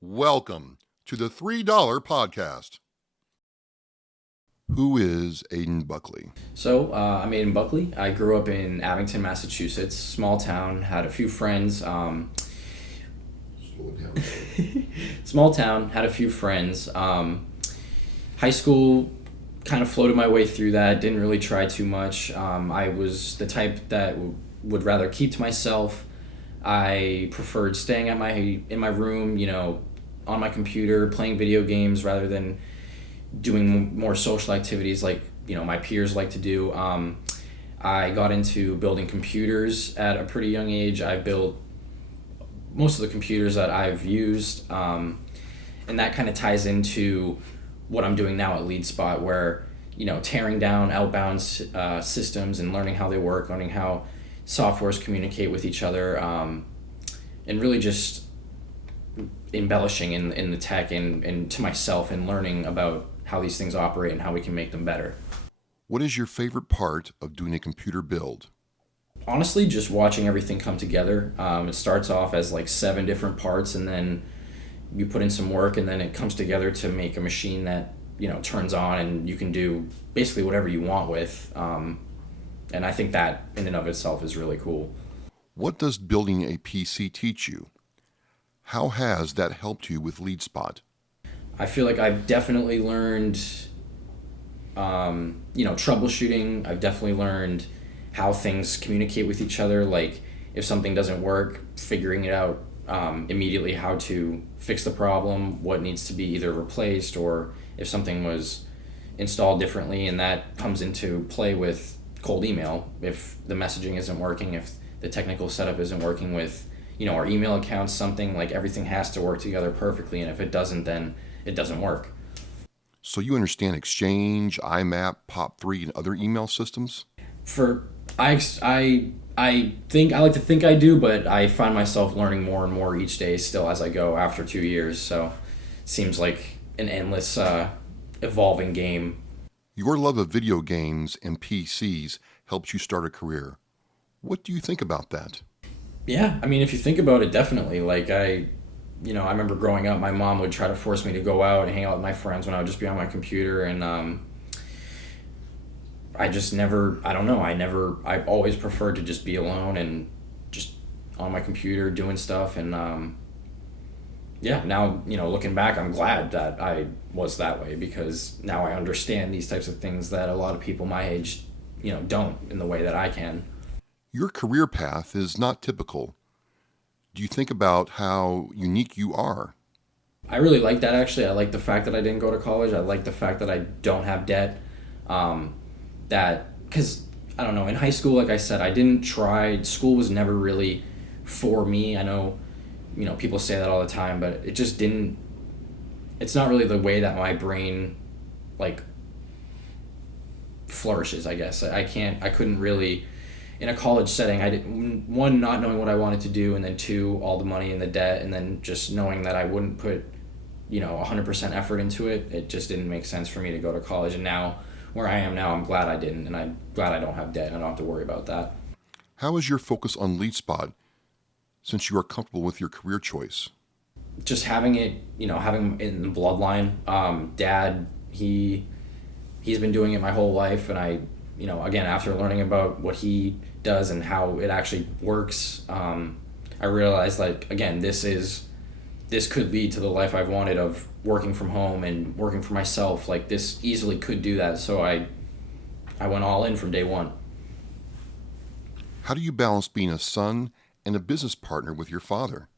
Welcome to the $3 Podcast. Who is Aidan Buckley? I'm Aidan Buckley. I grew up in Abington, Massachusetts, small town, had a few friends. Small town, had a few friends. High school, kind of floated my way through that, didn't really try too much. I was the type that would rather keep to myself. I preferred staying at in my room, on my computer, playing video games rather than doing more social activities like my peers like to do. I got into building computers at a pretty young age. I built most of the computers that I've used, and that kind of ties into what I'm doing now at LeadSpot, where tearing down Outbound systems and learning how they work, learning how softwares communicate with each other, and really just embellishing in the tech and to myself and learning about how these things operate and how we can make them better. What is your favorite part of doing a computer build? Honestly, just watching everything come together. It starts off as like 7 different parts, and then you put in some work, and then it comes together to make a machine that turns on, and you can do basically whatever you want with. And I think that in and of itself is really cool. What does building a PC teach you? How has that helped you with LeadSpot? I feel like I've definitely learned, troubleshooting. I've definitely learned how things communicate with each other. Like if something doesn't work, figuring it out immediately, how to fix the problem, what needs to be either replaced, or if something was installed differently. And that comes into play with cold email. If the messaging isn't working, if the technical setup isn't working with our email accounts, something like everything has to work together perfectly, and if it doesn't, then it doesn't work. So you understand Exchange, IMAP, POP3, and other email systems? I think I like to think I do, but I find myself learning more and more each day still as I go after 2 years. So it seems like an endless evolving game. Your love of video games and PCs helped you start a career. What do you think about that? Yeah, I mean, if you think about it, definitely. Like I remember growing up, my mom would try to force me to go out and hang out with my friends when I would just be on my computer, and I just never, I don't know, I always preferred to just be alone and just on my computer doing stuff, and now, looking back, I'm glad that I was that way, because now I understand these types of things that a lot of people my age, don't in the way that I can. Your career path is not typical. Do you think about how unique you are? I really like that, actually. I like the fact that I didn't go to college. I like the fact that I don't have debt. Because, I don't know, in high school, like I said, I didn't try. School was never really for me. I know, people say that all the time, but it just didn't, it's not really the way that my brain, like, flourishes, I guess. I couldn't really, in a college setting, I didn't, one, not knowing what I wanted to do, and then 2, all the money and the debt, and then just knowing that I wouldn't put 100% effort into it. It just didn't make sense for me to go to college. And now, where I am now, I'm glad I didn't, and I'm glad I don't have debt, and I don't have to worry about that. How is your focus on LeadSpot since you are comfortable with your career choice? Just having it, having it in the bloodline. Dad, he's been doing it my whole life, and I, again, after learning about what he does and how it actually works, I realized, like, again, this could lead to the life I've wanted of working from home and working for myself. Like, this easily could do that. So I went all in from day one. How do you balance being a son and a business partner with your father?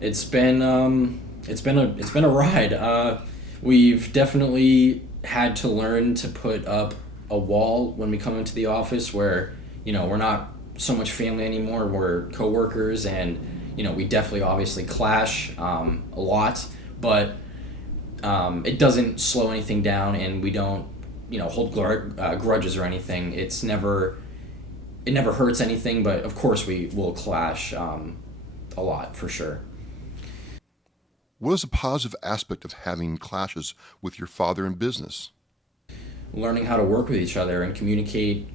It's been a ride. We've definitely had to learn to put up a wall when we come into the office, where we're not so much family anymore. We're coworkers, and we definitely obviously clash a lot, but it doesn't slow anything down, and we don't hold grudges or anything. It never hurts anything, but of course we will clash a lot, for sure. What is a positive aspect of having clashes with your father in business? Learning how to work with each other and communicate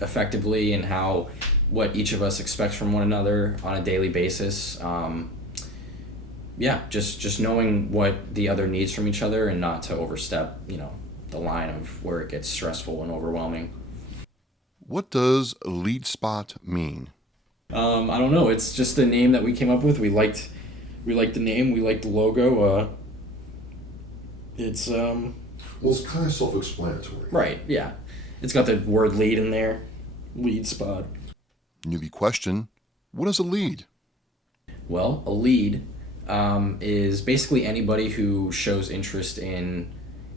effectively, and what each of us expects from one another on a daily basis. yeah, just knowing what the other needs from each other and not to overstep, the line of where it gets stressful and overwhelming. What does lead spot mean? I don't know. It's just a name that we came up with. We liked the name. We liked the logo. It's Well, it's kind of self-explanatory. right. Yeah, it's got the word lead in there. Lead spot. Newbie question: what is a lead? Well, a lead is basically anybody who shows interest in,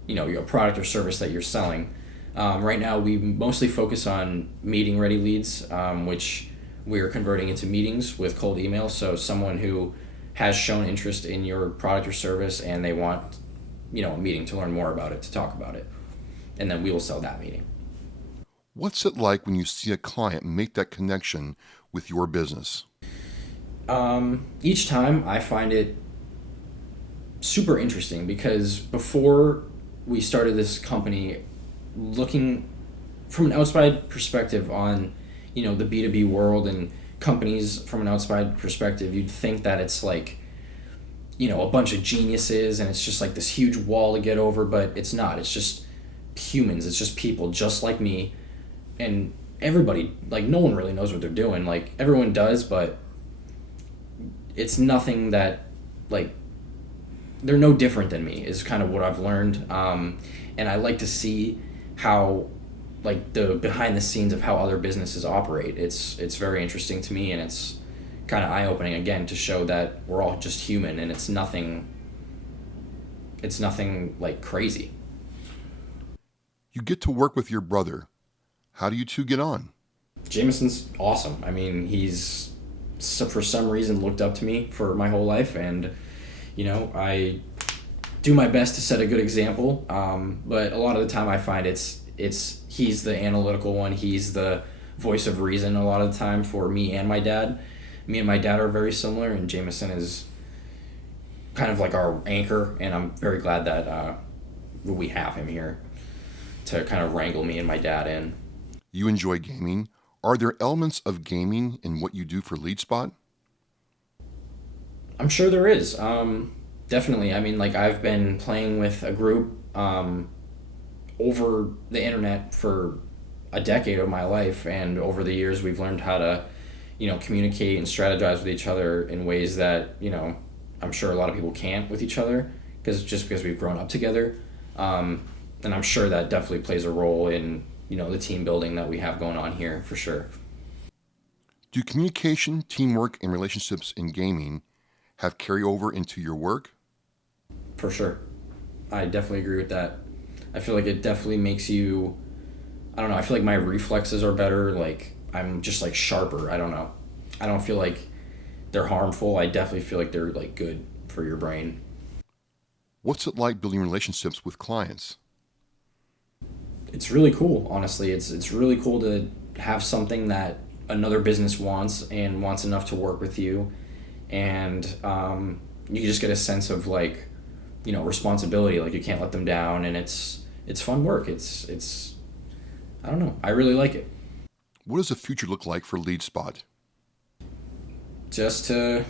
your product or service that you're selling. Right now, we mostly focus on meeting ready leads, which we're converting into meetings with cold email. So someone who has shown interest in your product or service and they want, a meeting to learn more about it, to talk about it, and then we will sell that meeting. What's it like when you see a client make that connection with your business? Each time I find it super interesting because before we started this company, looking from an outside perspective on, the B2B world and companies from an outside perspective, you'd think that it's like, a bunch of geniuses and it's just like this huge wall to get over, but it's not. It's just humans. It's just people just like me. And everybody, like, no one really knows what they're doing. Like, everyone does, but it's nothing that, like, they're no different than me is kind of what I've learned. And I like to see how, like, the behind the scenes of how other businesses operate. It's very interesting to me, and it's kind of eye-opening again to show that we're all just human and it's nothing like crazy. You get to work with your brother. How do you two get on? Jameson's awesome. I mean, he's for some reason looked up to me for my whole life, and I do my best to set a good example. But a lot of the time, I find it's he's the analytical one. He's the voice of reason a lot of the time for me and my dad. Me and my dad are very similar, and Jameson is kind of like our anchor. And I'm very glad that we have him here to kind of wrangle me and my dad in. You enjoy gaming. Are there elements of gaming in what you do for LeadSpot? I'm sure there is. Definitely. I mean, like, I've been playing with a group over the internet for a decade of my life, and over the years, we've learned how to, communicate and strategize with each other in ways that, I'm sure a lot of people can't with each other because we've grown up together. And I'm sure that definitely plays a role in, the team building that we have going on here for sure. Do communication, teamwork, and relationships in gaming have carryover into your work? For sure. I definitely agree with that. I feel like it definitely makes you, I don't know, I feel like my reflexes are better. Like, I'm just like sharper. I don't know. I don't feel like they're harmful. I definitely feel like they're like good for your brain. What's it like building relationships with clients? It's really cool, honestly. It's really cool to have something that another business wants and wants enough to work with you. And you just get a sense of, like, responsibility. Like, you can't let them down, and it's fun work. It's I don't know. I really like it. What does the future look like for LeadSpot? Just to,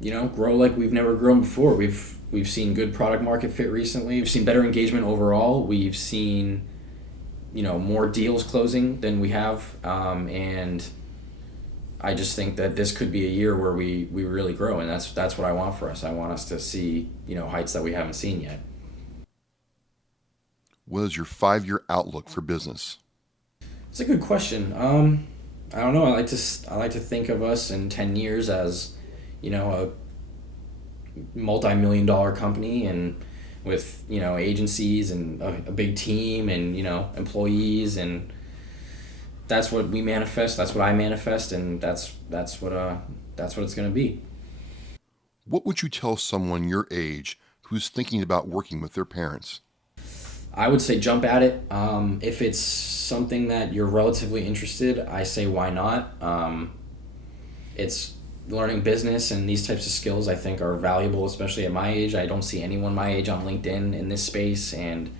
grow like we've never grown before. We've seen good product market fit recently. We've seen better engagement overall. We've seen, more deals closing than we have, and I just think that this could be a year where we really grow, and that's what I want for us. I want us to see, heights that we haven't seen yet. What is your 5-year outlook for business? It's a good question. I don't know. I like to think of us in 10 years as, a multi-million-dollar company, and with, agencies and a big team and, employees, and that's what we manifest. That's what I manifest, and that's what it's gonna be. What would you tell someone your age who's thinking about working with their parents? I would say jump at it. If it's something that you're relatively interested, I say why not. It's learning business and these types of skills I think are valuable, especially at my age. I don't see anyone my age on LinkedIn in this space, and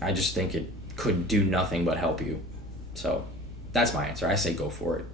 I just think it could do nothing but help you. So that's my answer. I say go for it.